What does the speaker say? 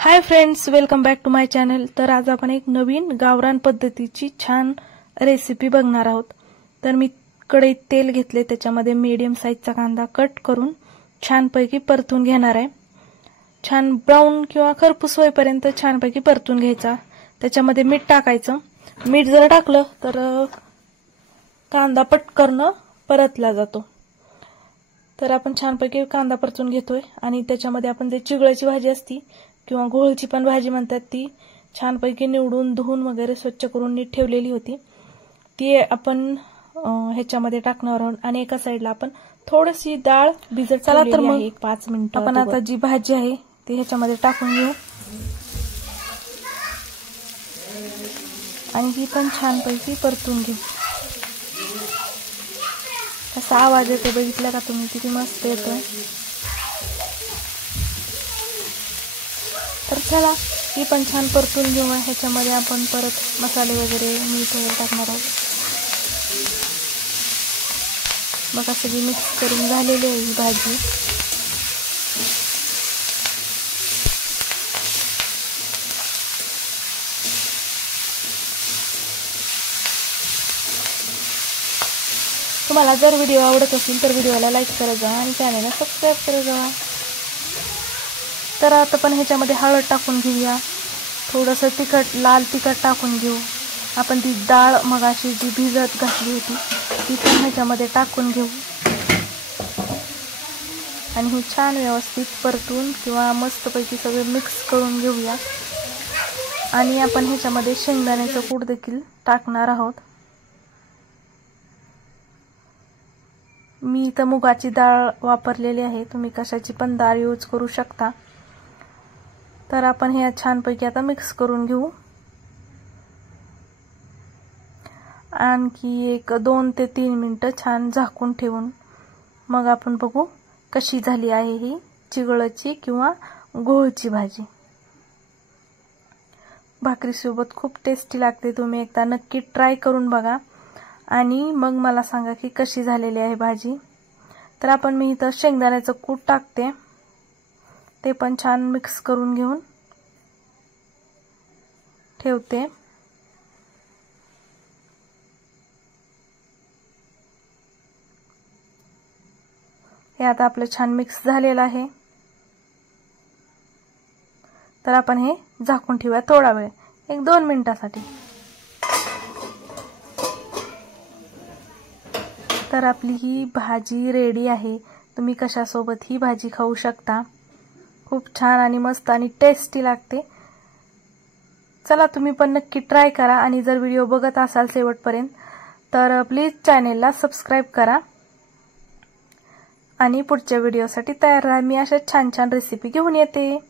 High friends, welcome back to my channel. तर आज आपण एक नवीन गावरान पद्धतीची छान रेसिपी बघणार आहोत। तर मी कढईत तेल घेतले, त्याच्यामध्ये मीडियम साईजचा कांदा कट करून छानपैकी परतून घेणार आहे। छान ब्राऊन किंवा खरपूस होईपर्यंत छानपैकी परतून घ्यायचा। त्याच्यामध्ये मीठ टाकायचं। मीठ जर टाकलं तर कांदा पटकन परतला जातो। तर आपण छानपैकी कांदा परतून घेतोय आणि त्याच्यामध्ये आपण जे चिगळाची भाजी असती किंवा घोळची पण भाजी म्हणतात, ती छानपैकी निवडून धुवून वगैरे स्वच्छ करून नीट ठेवलेली होती, ती आपण ह्याच्यामध्ये टाकणार आहोत। आणि एका साइडला आपण थोडीशी डाळ भिजत ठेवलेली आहे, एक 5 मिनिटं। आपण आता जी भाजी आहे ती ह्याच्यामध्ये टाकून घेऊ आणि ही पण छानपैकी परतून घेऊ। असा आवाज येतो, बघितला का तुम्ही? किती मस्त येतोय। तर चला ही पण छान परतून घेऊ। ह्याच्यामध्ये आपण परत मसाले वगैरे मीठ वगैरे टाकणार आहोत। बघा सगळी मिक्स करून झालेली आहे ही भाजी। तुम्हाला जर व्हिडिओ आवडत असेल तर व्हिडिओला लाईक करा जा आणि चॅनलला सबस्क्राइब करा जा। तर आता पण ह्याच्यामध्ये हळद टाकून घेऊया, थोडंसं तिखट, लाल तिखट टाकून घेऊ। आपण ती डाळ मगाशी जी भिजत घातली होती ती पण ह्याच्यामध्ये टाकून घेऊ आणि ही छान व्यवस्थित परतून किंवा मस्तपैकी सगळे मिक्स करून घेऊया। आणि आपण ह्याच्यामध्ये शेंगदाण्याचं कूट देखील टाकणार आहोत। मी इथं मुगाची डाळ वापरलेली आहे, तुम्ही कशाची पण डाळ यूज करू शकता। तर आपण हे छानपैकी आता मिक्स करून घेऊ। आणखी एक 2 ते 3 मिनिटं छान झाकून ठेवून मग आपण बघू कशी झाली आहे ही चिगळाची किंवा घोळची भाजी। भाकरीसोबत खूप टेस्टी लागते, तुम्ही एकदा नक्की ट्राय करून बघा आणि मग मला सांगा की कशी झालेली आहे भाजी। तर आपण मी इथं शेंगदाण्याचं कूट टाकते, ते पण छान मिक्स करून घेऊन ठेवते। हे आता आपलं छान मिक्स झालेलं आहे। तर आपण हे झाकून ठेवूया थोडा वेळ, 1-2 मिनिटासाठी। तर आपली ही भाजी रेडी आहे। तुम्ही कशासोबत ही भाजी खाऊ शकता, खूप छान आणि मस्त आणि टेस्टी लागते। चला तुम्ही पण नक्की ट्राय करा आणि जर व्हिडिओ बघत असाल शेवटपर्यंत तर प्लीज चॅनेलला सबस्क्राइब करा आणि पुढच्या व्हिडिओसाठी तयार राहा। मी अशा छान छान रेसिपी घेऊन येते।